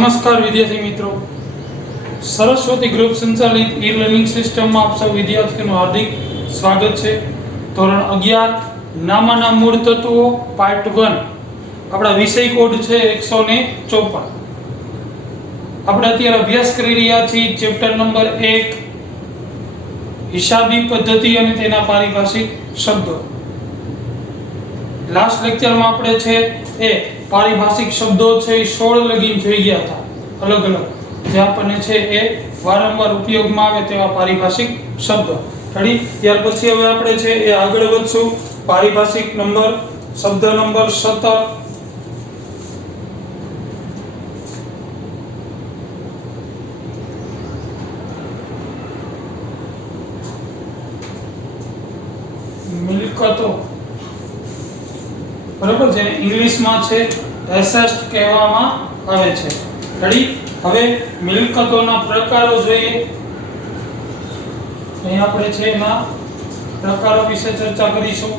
નમસ્કાર વિદ્યાર્થી મિત્રો, સરસ્વતી ગ્રુપ સંચાલિત ઈ લર્નિંગ સિસ્ટમમાં આપ સૌ વિદ્યાર્થીઓનું હાર્દિક સ્વાગત છે। ધોરણ 11 નામાના મૂળ તત્વો પાર્ટ 1 આપણા વિષય કોડ છે 154। આપણે અત્યારે અભ્યાસ કરી રહ્યા છીએ ચેપ્ટર નંબર 1 હિસાબી પદ્ધતિ અને તેના પારિભાષિક શબ્દો। લાસ્ટ લેક્ચરમાં આપણે છે એ પારિભાષિક શબ્દો છે 16 લગીન જોઈ ગયા હતા, અલગ અલગ જે આપણને છે એ વારંવાર ઉપયોગમાં આવે તેવા પારિભાષિક શબ્દો। રેડી? ત્યાર પછી હવે આપણે છે એ આગળ વધશું પારિભાષિક નંબર શબ્દ નંબર 17 મિલકતો, બરાબર, જેને ઇંગ્લિશમાં છે એસેટ કહેવામાં આવે છે। રેડી? હવે મિલકતોના પ્રકારો જોઈએ। અહીં આપણે છે એના પ્રકારો વિશે ચર્ચા કરીશું।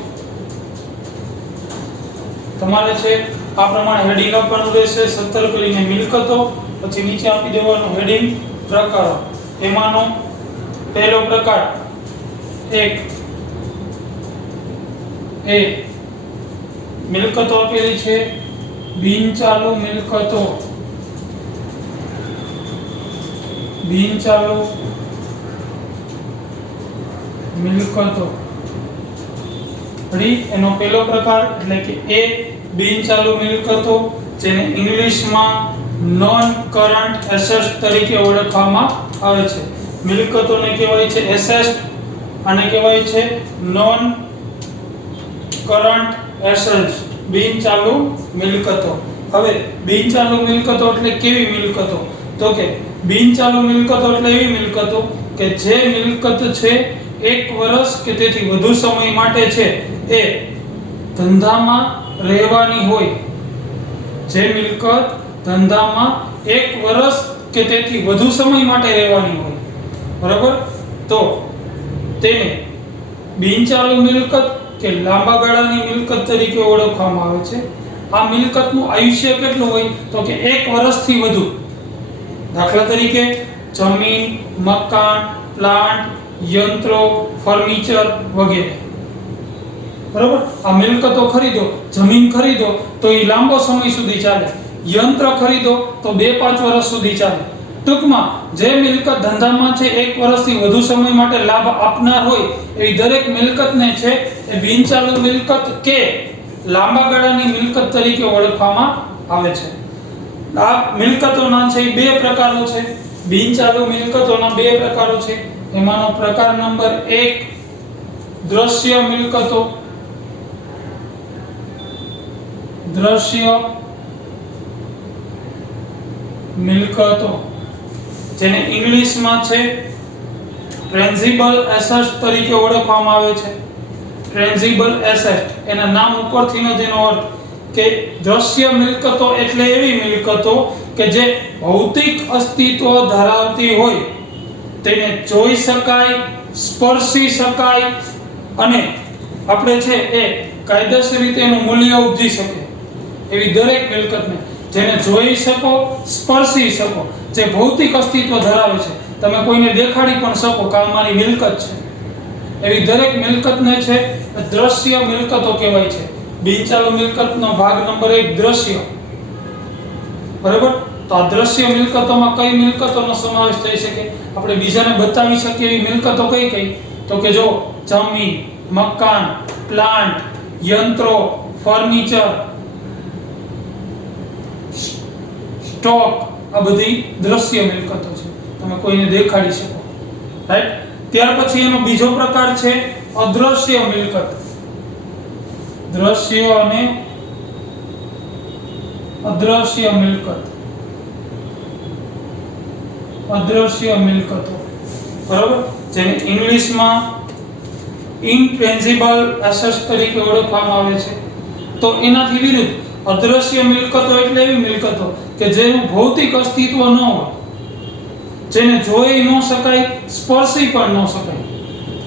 તમારે છે આ પ્રમાણે હેડિંગ આપવાનું રહેશે, 17 કરીને મિલકતો, પછી નીચે આપી દેવાનું હેડિંગ પ્રકારો। એમાંનો પહેલો પ્રકાર 1 એ મિલકતો આપેલી છે બિનચાલુ મિલકતો। બિનચાલુ મિલકતો, એનો પહેલો પ્રકાર એટલે કે એ બિનચાલુ મિલકતો, જેને ઇંગ્લિશમાં નોન કરન્ટ એસેટ્સ તરીકે ઓળખવામાં આવે છે। મિલકતોને કહેવાય છે એસેટ અને કહેવાય છે નોન કરન્ટ એસેટ્સ, બિનચાલુ મિલકતો। હવે બિનચાલુ મિલકતો એટલે કેવી મિલકતો? તો કે બિનચાલુ મિલકતો એટલે એવી મિલકતો કે જે મિલકત છે 1 વર્ષ કે તેથી વધુ સમય માટે છે એ ધંધામાં રહેવાની હોય। જે મિલકત ધંધામાં 1 વર્ષ કે તેથી વધુ સમય માટે રહેવાની હોય, બરાબર, તો તેને બિનચાલુ મિલકત કે લાંબા ગાળાની મિલકત તરીકે ઓળખવામાં આવે છે। આ મિલકતનું આયુષ્ય કેટલું હોય? તો કે 1 વર્ષથી વધુ। દાખલા તરીકે જમીન, મકાન, પ્લાન્ટ, યંત્રો, ફર્નિચર વગેરે, બરાબર। આ મિલકતો ખરીદો, જમીન ખરીદો તો એ લાંબો સમય સુધી ચાલે, યંત્ર ખરીદો તો 2-5 વર્ષ સુધી ચાલે। ટૂંકમાં જે મિલકત ધંધામાં છે 1 વર્ષથી વધુ સમય માટે લાભ આપનાર હોય એવી દરેક મિલકતને છે એ બિનચાલુ મિલકત કે લાંબા ગાળાની મિલકત તરીકે ઓળખવામાં આવે છે। આ મિલકતોના છે 2 પ્રકારો છે। બિનચાલુ મિલકતોના 2 પ્રકારો છે। એમાંનો પ્રકાર નંબર 1 દ્રશ્ય મિલકતો। દ્રશ્ય મિલકતો, જેને ઇંગ્લિશમાં છે ટ્રેન્જિબલ એસેટ તરીકે ઓળખવામાં આવે છે। ટ્રેન્જિબલ એસેટ, એના નામ ઉપરથી જ એનો અર્થ કે દ્રશ્ય મિલકતો એટલે એવી મિલકતો કે જે ભૌતિક અસ્તિત્વ ધરાવતી હોય, તેને જોઈ શકાય, સ્પર્શી શકાય અને આપણે છે એ કાયદેસર રીતે એનું મૂલ્ય ઉપજી શકે એવી દરેક મિલકતને જેને જોઈ શકો, સ્પર્શી શકો, જે ભૌતિક અસ્તિત્વ ધરાવે છે, તમે કોઈને દેખાડી પણ શકો કે આ મારી મિલકત છે, એવી દરેક મિલકતને છે દ્રશ્ય મિલકતો કહેવાય છે। બિનચાલુ મિલકતનો ભાગ નંબર 1 દ્રશ્ય, બરાબર। તો આ દ્રશ્ય મિલકતોમાં કઈ મિલકતોનો સમાવેશ થઈ શકે? આપણે બીજાને બતાવી શકીએ એવી મિલકતો કઈ કઈ? તો કે જો જમીન, મકાન, પ્લાન્ટ, યંત્રો, ફર્નિચર, સ્ટોક, આ બધી દ્રશ્ય મિલકતો છે, તમે કોઈને દેખાડી શકો, રાઈટ? ત્યાર પછી એનો બીજો પ્રકાર છે અદ્રશ્ય મિલકત। દ્રશ્ય અને અદ્રશ્ય મિલકત, અદ્રશ્ય મિલકતો, બરાબર, જેને ઇંગ્લિશમાં ઇનટેન્જિબલ એસેટ્સ તરીકે ઓળખવામાં આવે છે। તો એનાથી વિરુદ્ધ અદ્રશ્ય મિલકતો એટલે એવી મિલકતો કે જેનું ભૌતિક અસ્તિત્વ ન હોય, જેને જોઈ ન શકાય, સ્પર્શી પણ ન શકાય।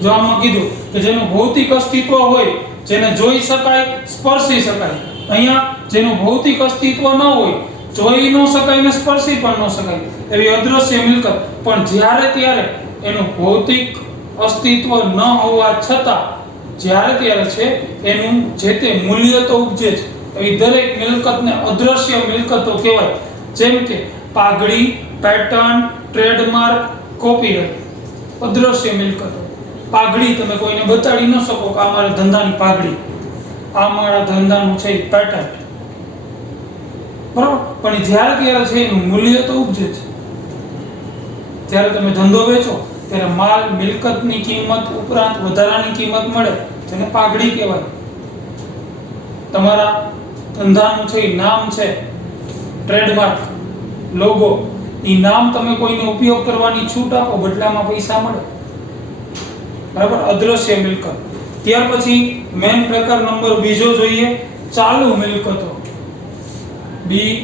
જો આમાં કીધું કે જેનું ભૌતિક અસ્તિત્વ હોય, જેને જોઈ શકાય, સ્પર્શી શકાય, અહીંયા જેનું ભૌતિક અસ્તિત્વ ન હોય, જોઈ ન શકાય ને સ્પર્શી પણ ન શકાય એવી અદ્રશ્ય મિલકત, પણ જ્યારે ત્યારે એનું ભૌતિક અસ્તિત્વ ન હોવા છતાં જ્યારે ત્યારે છે એનું જે તે મૂલ્ય તો ઉપજે છે. એવી દરેક મિલકતને અદ્રશ્ય મિલકતો કહેવાય. જેમ કે પાઘડી, પેટર્ન, ટ્રેડમાર્ક, કોપીરાઇટ. અદ્રશ્ય મિલકતો. પાઘડી તમે કોઈને બતાડી ન શકો કે આ મારા ધંધાની પાઘડી, આ મારા ધંધાનું છે પેટર્ન, બરાબર, પણ જ્યારે ત્યારે છે એનું મૂલ્ય તો ઉપજે છે. જ્યારે તમે ધંધો વેચો ત્યારે માલ મિલકતની કિંમત ઉપરાંત વધારાની કિંમત મળે, જેને પાઘડી કહેવાય. તમારા ધંધાનું છે નામ છે ટ્રેડમાર્ક, લોગો, એ નામ તમે કોઈને ઉપયોગ કરવાની છૂટ આપો, બદલામાં પૈસા મળે, બરાબર, અદ્રશ્ય મિલકત. ત્યાર પછી મેન પ્રકાર નંબર બીજો જોઈએ, ચાલુ મિલકતો. બી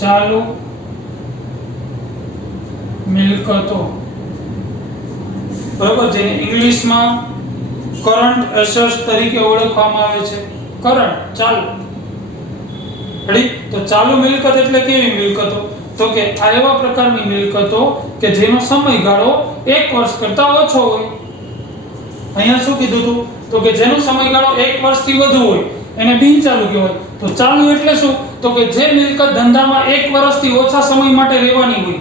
ચાલુ મિલકતો, બરાબર, જેને ઇંગ્લિશમાં કરંટ એસેટ્સ તરીકે ઓળખવામાં આવે છે. કરંટ, ચાલુ. રેડી? તો ચાલુ મિલકત એટલે કેવી મિલકતો? તો કે આ એવા પ્રકારની મિલકતો કે જેનો સમયગાળો 1 વર્ષ કરતા ઓછો હોય. અહીંયા શું કીધું હતું? તો કે જેનો સમયગાળો 1 વર્ષથી વધુ હોય એને બિનચાલુ કહેવાય. તો ચાલુ એટલે શું? તો કે જે મિલકત ધંધામાં 1 વર્ષથી ઓછા સમય માટે રહેવાની હોય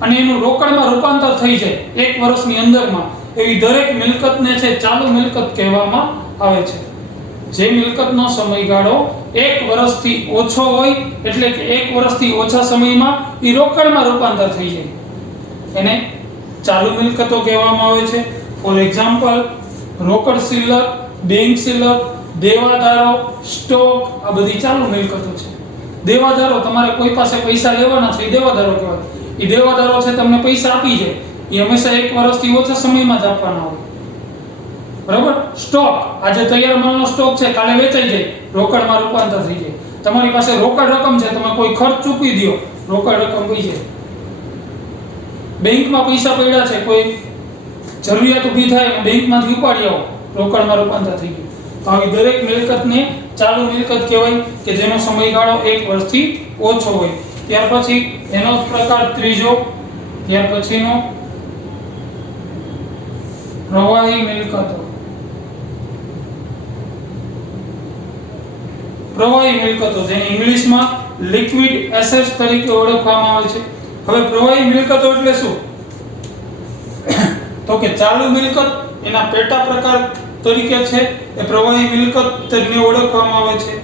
અને એનું રોકડમાં રૂપાંતર થઈ જાય 1 વર્ષની અંદરમાં, એવી દરેક મિલકતને છે ચાલુ મિલકત કહેવામાં આવે છે. જે મિલકતનો સમયગાળો 1 વર્ષથી ઓછો હોય એટલે કે 1 વર્ષથી ઓછા સમયમાં એ રોકડમાં રૂપાંતર થઈ જાય એને ચાલુ મિલકતો કહેવામાં આવે છે. ફોર એક્ઝામ્પલ, રોકડ શિલ્લક, બેંક શિલ્લક, દેવાદારો, સ્ટોક, આ બધી ચાલુ મિલકતો છે. દેવાદારો, તમારે કોઈ પાસે પૈસા લેવાના છે, એ દેવાદારો કહેવાય. એ દેવાદારો છે તમને પૈસા આપી જાય, એ હંમેશા 1 વર્ષથી ઓછા સમયમાં જ આપવાના હોય, બરાબર. સ્ટોક, આજે તૈયાર માલનો સ્ટોક છે, કાલે વેચાઈ જાય, રોકડમાં રૂપાંતર થઈ જાય. તમારી પાસે રોકડ રકમ છે, તમે કોઈ ખર્ચ ચૂકવી દો, રોકડ રકમ વહી જાય. બેંકમાં પૈસા પડ્યા છે, કોઈ જરૂરિયાત ઊભી થાય અને બેંકમાંથી ઉપાડી આવો, રોકડમાં રૂપાંતર થઈ ગયું. તો આવી દરેક મિલકતને ચાલુ મિલકત કહેવાય કે જેનો સમયગાળો 1 વર્ષથી ઓછો હોય. ત્યાર પછી એનો જ પ્રકાર ત્રીજો, ત્યાર પછીનો પ્રવાહી મિલકતો. પ્રવાહી મિલકતો, જેને ઇંગ્લિશમાં લિક્વિડ એસેટ્સ તરીકે ઓળખવામાં આવે છે. હવે પ્રવાહી મિલકતો એટલે શું? તો કે ચાલુ મિલકત એના પેટા પ્રકાર તરીકે છે એ પ્રવાહી મિલકત તરીકે ઓળખવામાં આવે છે.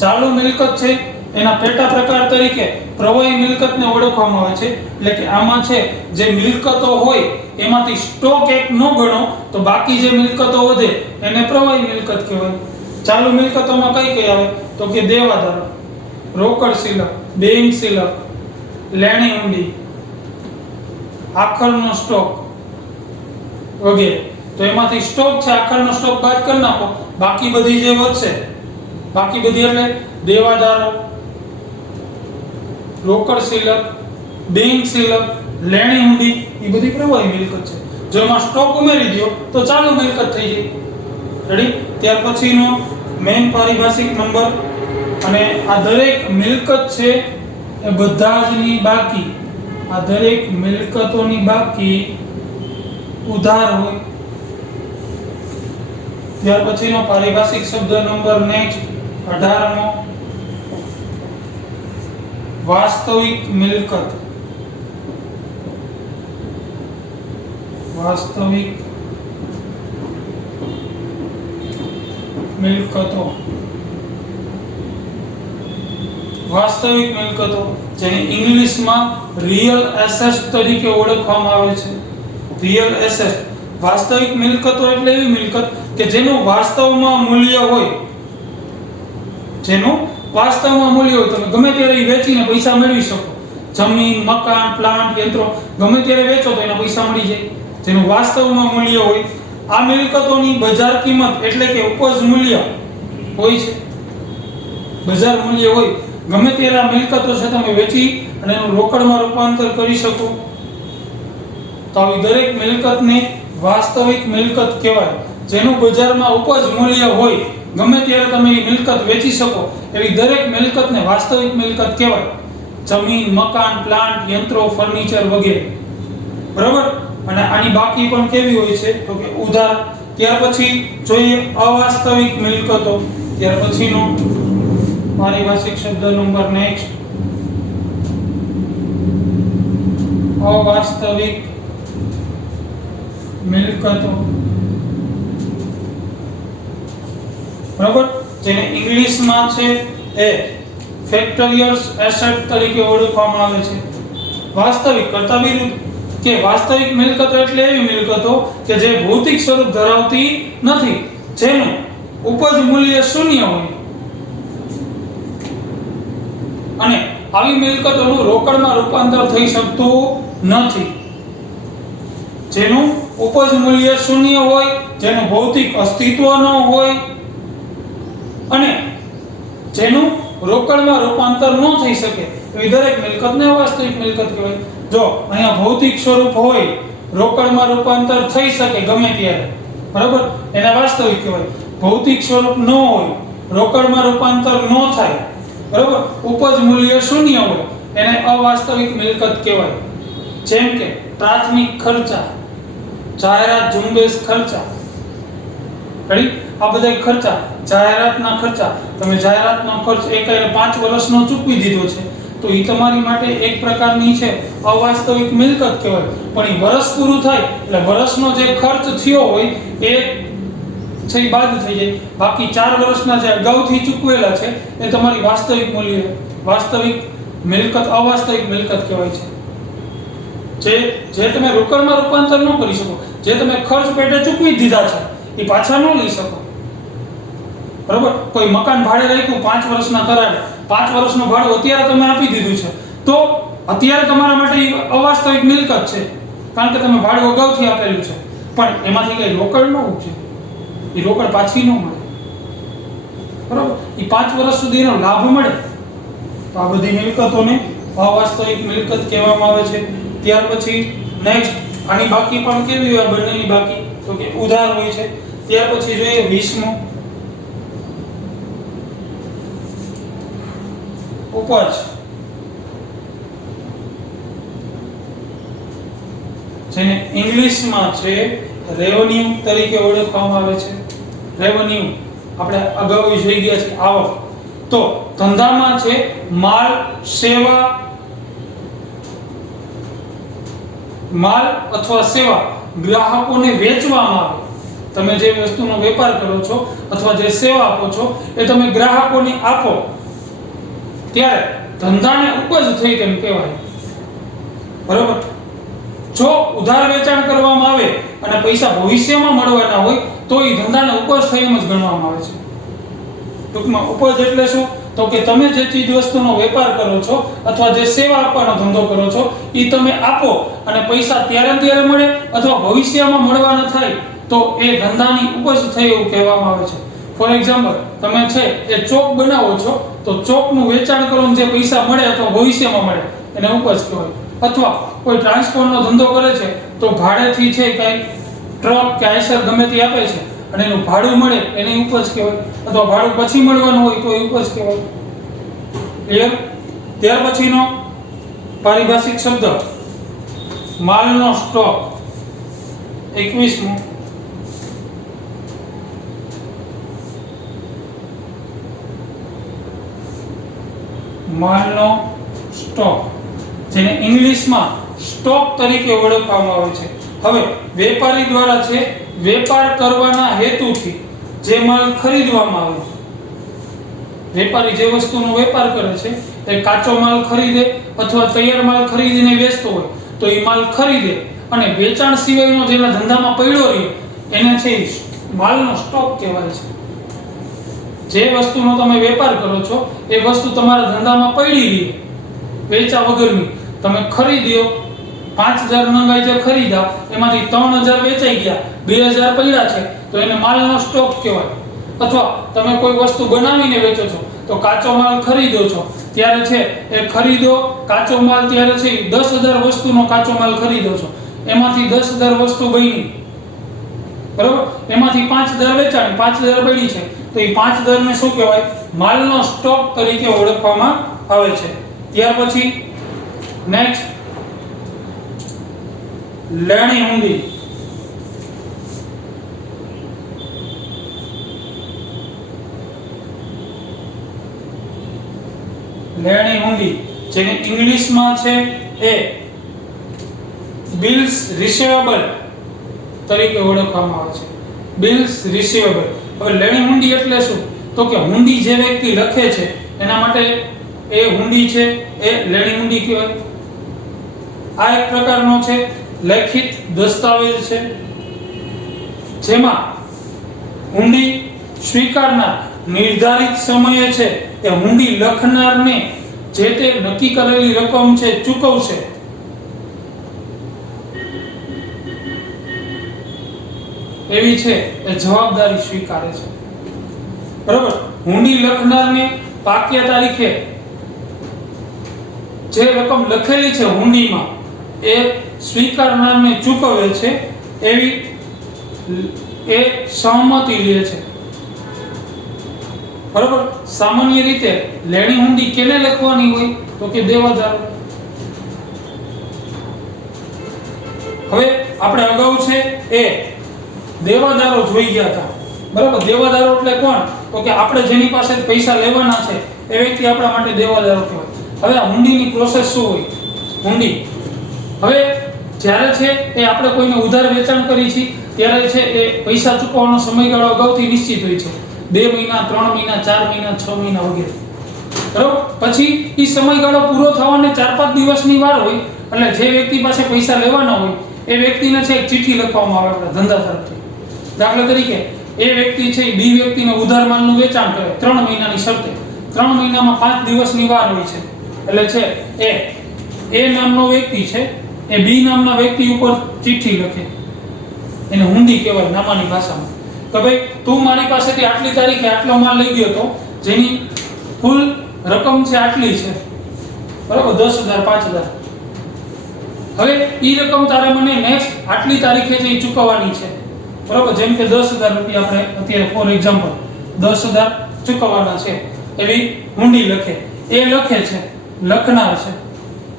ચાલુ મિલકત છે એના પેટા પ્રકાર તરીકે પ્રવાહી મિલકતને ઓળખવામાં આવે છે. એટલે કે આમાં છે જે મિલકતો હોય એમાંથી સ્ટોક એક ન ગણો તો બાકી જે મિલકતો વધે એને પ્રવાહી મિલકત કહેવાય. ચાલુ મિલકતોમાં કઈ કઈ આવે? તો કે દેવાદારો, રોકડ શિલ્લક, બેંક શિલ્લક, લેણી હુંડી, આખરનો સ્ટોક વગેરે. તો એમાંથી સ્ટોક છે, આખરનો સ્ટોક બાદ કરી નાખો, બાકી બધી જે વધશે, બાકી બધી એટલે દેવાદારો, રોકડ શિલ્લક, બેંક શિલ્લક, લેણી હુંડી, એ બધી પ્રવાહી મિલકત છે. જો એમાં સ્ટોક ઉમેરી દો તો ચાલુ મિલકત થઈ જાય. રેડી? ત્યાર પછીનો મેઇન પારિભાષિક નંબર, અને આ દરેક મિલકત છે એ બધા જની બાકી, આ દરેક મિલકતોની બાકી ઉધાર હોય. ત્યાર પછીનો પારિભાષિક શબ્દ નંબર નેક્સ્ટ 18મો, વાસ્તવિક મિલકત. વાસ્તવિક મિલકતો. વાસ્તવિક મિલકતો, જેને ઇંગ્લિશમાં રિયલ એસેટ્સ તરીકે ઓળખવામાં આવે છે. રિયલ એસેટ, વાસ્તવિક મિલકતો એટલે એવી મિલકત કે જેનું વાસ્તવમાં મૂલ્ય હોય, જેનું વાસ્તવમાં મૂલ્ય હોય. તમે ગમે ત્યારે વેચીને પૈસા મેળવી શકો. જમીન, મકાન, પ્લાન્ટ, યંત્રો ગમે ત્યારે વેચો તો એના પૈસા મળી જાય, જેનું વાસ્તવમાં મૂલ્ય હોય. આ મિલકતોની બજાર કિંમત એટલે કે ઉપજ મૂલ્ય હોય છે, બજાર મૂલ્ય હોય. ગમે ત્યારે આ મિલકતો છે તમે વેચી અને એનું રોકડમાં રૂપાંતર કરી શકો. તો આવી દરેક મિલકતને વાસ્તવિક મિલકત કહેવાય. જેનું બજારમાં ઉપજ મૂલ્ય હોય, ગમે ત્યારે તમે એ મિલકત વેચી શકો એવી દરેક મિલકતને વાસ્તવિક મિલકત કહેવાય. જમીન, મકાન, પ્લાન્ટ, યંત્રો, ફર્નિચર વગેરે. બરાબર. અને આની બાકી પણ કેવી હોય છે તો કે ઉધાર. ત્યાર પછી જોઈએ અવાસ્તવિક મિલકતો. ત્યાર પછીનો પારિભાષિક શબ્દ નંબર નેક્સ્ટ અવાસ્તવિક મિલકતો. બરાબર. જેને ઇંગ્લિશમાં છે એ ફેક્ટરિયસ એસેટ તરીકે ઓળખવામાં આવે છે. વાસ્તવિક કરતા વિરુદ્ધ કે વાસ્તવિક મિલકતો એટલે એવી મિલકતો કે જે ભૌતિક સ્વરૂપ ધરાવતી નથી, જેનું ઉપજ મૂલ્ય શૂન્ય હોય અને આવી મિલકતોનું રોકડમાં રૂપાંતર થઈ શકતું નથી. જેનું ઉપજ મૂલ્ય શૂન્ય હોય, જેનું ભૌતિક અસ્તિત્વ ન હોય અને જેનું રોકડમાં રૂપાંતર ન થઈ શકે એવી દરેક મિલકતને અવાસ્તવિક મિલકત કહેવાય. જો અહીંયા ભૌતિક સ્વરૂપ હોય, રોકડમાં રૂપાંતર થઈ શકે ગમે ત્યારે, બરાબર, એને વાસ્તવિક કહેવાય. ભૌતિક સ્વરૂપ ન હોય, રોકડમાં રૂપાંતર ન થાય, બરાબર, ઉપજ મૂલ્ય શૂન્ય હોય, એને અવાસ્તવિક મિલકત કહેવાય. જેમ કે પ્રાથમિક ખર્ચા, જાહેરાત ઝુંબેશ ખર્ચા, આ બધા ખર્ચા, જાહેરાતના ખર્ચા, તમે જાહેરાતનો ખર્ચ એકાયરે 5 વર્ષનો ચૂકવી દીધો છે તો એ તમારી માટે એક પ્રકારની છે અવાસ્તવિક મિલકત કહેવાય. પણ એ વર્ષ પૂરું થાય એટલે વર્ષનો જે ખર્ચ થયો હોય એ છે બાદ થઈ જાય. બાકી 4 વર્ષના જે અગાઉથી ચૂકવેલા છે એ તમારી વાસ્તવિક મૂલ્ય, વાસ્તવિક મિલકત, અવાસ્તવિક મિલકત કહેવાય છે. જે તમે રોકડમાં રૂપાંતર ન કરી શકો, જે તમે ખર્ચ પેટે ચૂકવી દીધા છે એ પાછા ન લઈ શકો. બરાબર. કોઈ મકાન ભાડે રાખ્યું 5 વર્ષના કરારે, 5 વર્ષનું ભાડું અત્યારે તમે આપી દીધું છે તો અત્યારે તમારા માટે અવાસ્તવિક મિલકત છે, કારણ કે તમે ભાડું અગાઉથી આપેલું છે, પણ એમાંથી કઈ રોકડ ન ઉપજે, એ રોકડ પાછી ન મળે. બરાબર. એ 5 વર્ષ સુધીનો લાભ મળે તો આ બધી મિલકતોને અવાસ્તવિક મિલકત કહેવામાં આવે છે. ત્યાર પછી નેક્સ્ટ આની બાકી પણ કેવી હોય, બંનેની બાકી તો કે ઉધાર હોય છે. ત્યાર પછી જોઈએ 20મો ઉપજ. જેને ઇંગ્લિશમાં છે રેવન્યુ તરીકે ઓળખવામાં આવે છે. રેવન્યુ આપણે અગાઉ જોઈ ગયા છે આવક. તો ધંધામાં છે માલ, સેવા, માલ અથવા સેવા ગ્રાહકોને વેચવામાં આવે. તમે જે વસ્તુનો વેપાર કરો છો અથવા જે સેવા આપો છો એ તમે ગ્રાહકોને આપો ત્યારે ધંધાને ઉપજ થઈ તેમ કહેવાય. બરાબર. જો ઉધાર વેચાણ કરવામાં આવે અને પૈસા ભવિષ્યમાં મળવાના હોય તો એ ધંધાને ઉપજ થઈ એમ જ ગણવામાં આવે છે. ટૂંકમાં ઉપજ એટલે શું તો કે તમે જે ચીજ વસ્તુનો વેપાર કરો છો અથવા જે સેવા આપવાનો ધંધો કરો છો એ તમે આપો અને પૈસા ત્યારે મળે અથવા ભવિષ્યમાં મળવાના થાય તો એ ધંધાની ઉપજ થઈ એવું કહેવામાં આવે છે. ફોર એક્ઝામ્પલ, તમે છે એ ચોક બનાવો છો તો ચોકનું વેચાણ કરો જે પૈસા મળે અથવા ભવિષ્યમાં મળે એને ઉપજ કહેવાય. અથવા કોઈ ટ્રાન્સપોર્ટનો ધંધો કરે છે તો ભાડેથી છે કઈ ટ્રક કે આઈસર ગમે તે આપે છે અને એનું ભાડું મળે એને ઉપજ કહેવાય, અથવા ભાડું પછી મળવાનું હોય તો એ ઉપજ કહેવાય. ક્લિયર? ત્યાર પછીનો પારિભાષિક શબ્દ માલનો સ્ટોક. 21મો માલનો સ્ટોક, જેને ઇંગ્લિશમાં સ્ટોક તરીકે ઓળખવામાં આવે છે. હવે વેપારી દ્વારા છે વેપાર કરવાના હેતુથી જે માલ ખરીદવામાં આવે, વેપારી જે વસ્તુનો વેપાર કરે છે એ કાચો માલ ખરીદે અથવા તૈયાર માલ ખરીદીને વેચતો હોય તો એ માલ ખરીદે અને વેચાણ સિવાયનો જેના ધંધામાં પડ્યો રહે એને છે માલનો સ્ટોક કહેવાય છે. જે વસ્તુનો તમે વેપાર કરો છો એ વસ્તુ તમારા ધંધામાં પડી રહી વેચા વગરની, તમે ખરીદ્યો 5000 નંગાઈ જે ખરીદ્યા એમાંથી 3000 વેચાઈ ગયા, 2000 પડ્યા છે તો એને માલનો સ્ટોક કહેવાય. અથવા તમે કોઈ વસ્તુ બનાવીને વેચો છો તો કાચો માલ ખરીદો છો ત્યારે છે એ ખરીદો કાચો માલ ત્યારે છે 10000 વસ્તુનો કાચો માલ ખરીદો છો, એમાંથી 10000 વસ્તુ બની, બરાબર, એમાંથી 5 દર વેચાણી, 5 દર પડી છે, તો એ 5 દરને શું કહેવાય? માલનો સ્ટોક તરીકે ઓળખવામાં આવે છે. ત્યાર પછી નેક્સ્ટ લેણી હુંડી. લેણી હુંડી જેને ઇંગ્લિશમાં છે એ બિલ્સ રિસીવેબલ તરીકે ઓળખવામાં આવે છે. Bills receivable. હવે લેણી હુંડી એટલે શું? તો કે હુંડી જે વ્યક્તિ લખે છે એના માટે એ હુંડી છે એ લેણી હુંડી કહેવાય. આ એક પ્રકારનો છે લેખિત દસ્તાવેજ છે જેમાં હુંડી સ્વીકારનાર નિર્ધારિત સમયે છે એ હુંડી લખનારને જે તે નક્કી કરેલી રકમ છે ચૂકવશે. એવી છે એ જવાબદારી સ્વીકારે છે. બરાબર, હુંડી લખનારને પાક્યા તારીખે જે રકમ લખેલી છે હુંડીમાં એ સ્વીકારનારને ચૂકવે છે એવી એ સહમતિ લે છે. બરાબર, સામાન્ય રીતે લેણી હુંડી કેને લખવાની હોય? તો કે દેવાદાર. હવે આપણે અગાઉ છે એ દેવાદારો જોઈ ગયા હતા. બરાબર, દેવાદારો એટલે કોણ? તો કે આપણે જેની પાસે પૈસા લેવાના છે એ વ્યક્તિ આપણા માટે દેવાદારો કહેવાય. હવે આ હુંડીની પ્રોસેસ શું હોય? હુંડી હવે જ્યારે છે એ આપણે કોઈને ઉધાર વેચાણ કરી છે ત્યારે છે એ પૈસા ચૂકવવાનો સમયગાળો અગાઉથી નિશ્ચિત હોય છે. 2 મહિના, 3 મહિના, 4 મહિના, 6 મહિના વગેરે. બરાબર, પછી એ સમયગાળો પૂરો થવાને 4-5 દિવસની વાર હોય એટલે જે વ્યક્તિ પાસે પૈસા લેવાના હોય એ વ્યક્તિને છે એક ચિઠ્ઠી લખવામાં આવે આપણા ધંધા તરફથી. દાખલા તરીકે એ વ્યક્તિ છે એ બી વ્યક્તિને ઉધાર માલનું વેચાણ કરે 3 મહિનાની શરતે. 3 મહિનામાં 5 દિવસની વાર હોય છે એટલે છે એ નામનો વ્યક્તિ છે એ બી નામના વ્યક્તિ ઉપર ચિઠ્ઠી લખે. એને હુંડી કહેવાય નામાની ભાષામાં. કે ભાઈ તું મારી પાસેથી આટલી તારીખે આટલો માલ લઈ ગયો તો જેની કુલ રકમ છે આટલી છે. બરાબર, 10,000, 5,000. હવે ઈ રકમ તારે મને નેક્સ્ટ આટલી તારીખે છે એ ચૂકવવાની છે. બરાબર, જેમ કે 10,000 રૂપિયા આપણે અત્યારે ફોર એક્ઝામ્પલ 10,000 ચૂકવવાના છે એવી હુંડી લખે. એ લખે છે, લખનાર છે.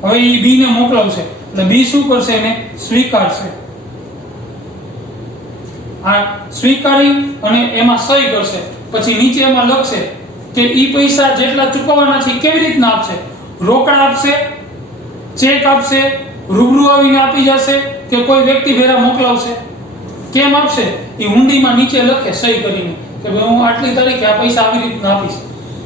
હવે ઈ બી ને મોકલાવશે એટલે બી શું કરશે? એને સ્વીકારશે. આ સ્વીકારી અને એમાં સહી કરશે. પછી નીચે એમાં લખશે કે ઈ પૈસા જેટલા ચૂકવવાના છે કેવી રીતના આપશે? રોકડા આપશે, ચેક આપશે, રૂબરૂ આવીને આપી જશે કે કોઈ વ્યક્તિ ભેરા મોકલાવશે? કેમ આપશે? એ હુંડીમાં નીચે લખે સહી કરીને કે ભાઈ હું આટલી તારીખે આ પૈસા આવી રીતના આપીશ.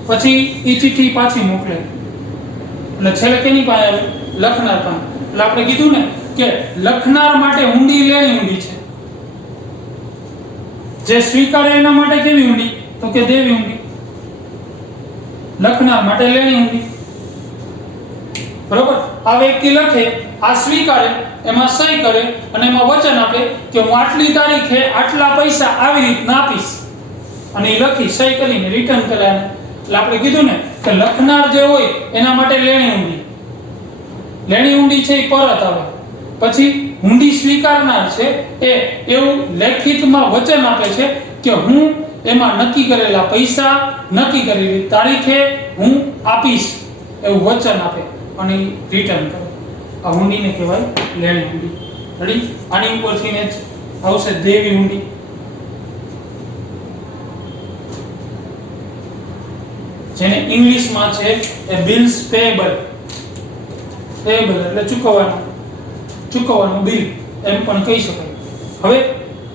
પછી એ ચિઠ્ઠી પાછી મોકલે એટલે છેલ્લે કેની પાસે આવે? લખનાર પાસે. એટલે આપણે કીધું ને કે લખનાર માટે હુંડી લેણી હુંડી છે. જે સ્વીકારે એના માટે કેવી હુંડી? તો કે દેવી હુંડી. લખનાર માટે લેણી હુંડી. બરોબર, આ વ્યક્તિ લખે, આ સ્વીકારે, એમાં સહી કરે અને એમાં વચન આપે કે હું આટલી તારીખે આટલા પૈસા આવી રીતના આપીશ અને એ લખી સહી કરીને રિટર્ન કરે. એટલે આપણે કીધું ને કે લખનાર જે હોય એના માટે લેણી હુંડી. લેણી હુંડી છે એ પરત આવે. પછી હુંડી સ્વીકારનાર છે એ એવું લેખિતમાં વચન આપે છે કે હું એમાં નક્કી કરેલા પૈસા નક્કી કરેલી તારીખે હું આપીશ એવું વચન આપે અને રિટર્ન કરે. આ હુંડીને કહેવાય લેણી હુંડી. રેડી? આની ઉપરથી ને આવશે દેવી હુંડી. જેને ઇંગ્લિશમાં છે એ બિલ્સ પેએબલ. પેએબલ એટલે ચૂકવવાનું બિલ એમ પણ કહી શકાય. હવે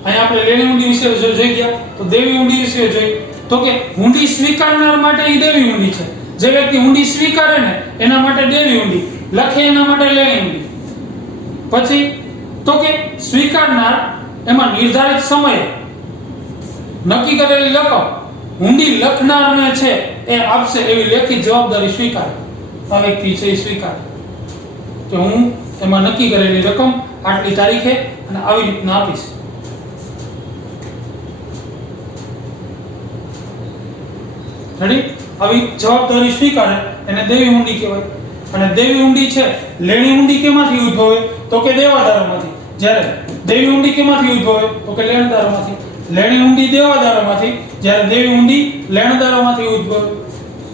અહીંયા આપણે લેણી હુંડી વિશે જોઈ ગયા તો દેવી હુંડી વિશે જોઈ તો કે હુંડી સ્વીકારનાર માટે એ દેવી હુંડી છે. જે વ્યક્તિ હુંડી સ્વીકારે ને એના માટે દેવી હુંડી, લખે એના માટે લેણી હુંડી. પછી તો કે સ્વીકારનાર એમાં નિર્ધારિત સમયે નક્કી કરેલી રકમ હુંડી લખનારને છે એ આપશે એવી લેખિત જવાબદારી સ્વીકારે. આ વ્યક્તિ છે એ સ્વીકારે કે હું એમાં નક્કી કરેલી રકમ આટલી તારીખે અને આવી રીતના આપીશ. રેડી? આવી જવાબદારી સ્વીકારે એને દેવી હુંડી કહેવાય. અને દેવી હુંડી છે લેણી હુંડી કેમાંથી ઉદ્ભવે? તો કે દેવાદારોમાંથી. જ્યારે દેવી ઊંડી કેમાંથી ઉદ્ભવે? તો કે લેણદારોમાંથી. લેણી ઊંડી દેવાદારોમાંથી, જ્યારે દેવી ઊંડી લેણદારોમાંથી ઉદ્ભવે.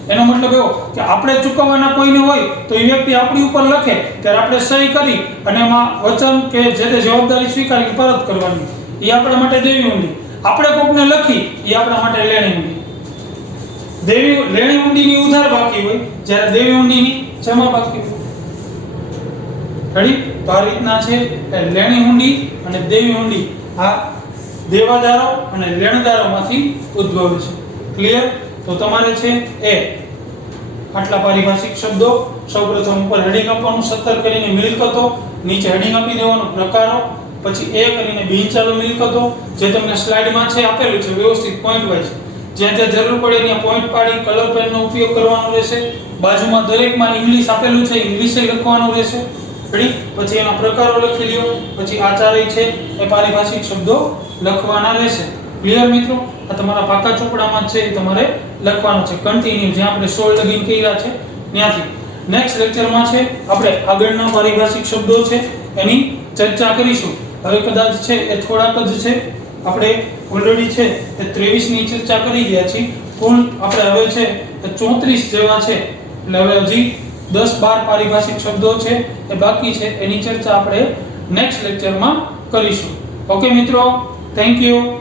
એનો મતલબ એવો કે આપણે ચૂકવવાના કોઈને હોય તો એ વ્યક્તિ આપણી ઉપર લખે ત્યારે આપણે સહી કરી અને એમાં વચન કે જે તે જવાબદારી સ્વીકારી પરત કરવાની. એ આપણા માટે દેવી ઊંડી. આપણે કોકને લખી એ આપણા માટે લેણી ઊંડી. લેણી ઊંડીની ઉધાર બાકી હોય, જ્યારે દેવી ઊંડીની જમા બાકી હોય. રેડી? તો આ રીતના છે લેણી ઊંડી અને દેવી ઊંડી આ દેવાદારો અને લેણદારોમાંથી ઉદ્ભવે છે. ક્લિયર? તો તમારે છે એ આટલા પારિભાષિક શબ્દો સૌપ્રથમ ઉપર હેડિંગ આપવાનું 17 કરીને મિલકતો, નીચે હેડિંગ આપી દેવાનું પ્રકારો, પછી એ કરીને બિનચાલુ મિલકતો જે તમને સ્લાઇડમાં છે આપેલું છે વ્યવસ્થિત પોઈન્ટ વાઇઝ. જ્યાં જ્યાં જરૂર પડે ત્યાં પોઈન્ટ પાડી કલર પેનનો ઉપયોગ કરવાનો રહેશે. બાજુમાં દરેકમાં ઇંગ્લિશ આપેલું છે, ઇંગ્લિશે લખવાનું રહેશે. રેડી? પછી એના પ્રકારો લખી લ્યો. પછી આ ચારેય છે એ પારિભાષિક શબ્દો લખવાના રહેશે. ક્લિયર મિત્રો? આ તમારા પાકા ચોપડામાં છે એ તમારે લખવાનું છે કન્ટિન્યુ, જ્યાં આપણે 16 લગીન કર્યા છે ત્યાંથી. નેક્સ્ટ લેક્ચરમાં છે આપણે આગળના પારિભાષિક શબ્દો છે એની ચર્ચા કરીશું. હવે કદાચ છે એ થોડાક જ છે, આપણે ઓલરેડી છે એ 23 ની ચર્ચા કરી ગયા છીએ. કુલ આપણે હવે છે એ 34 જેવા છે, એટલે હવે હજી 10-12 પારિભાષિક શબ્દો છે એ બાકી છે, એની ચર્ચા આપણે નેક્સ્ટ લેક્ચરમાં કરીશું. ઓકે મિત્રો, થેન્ક યુ.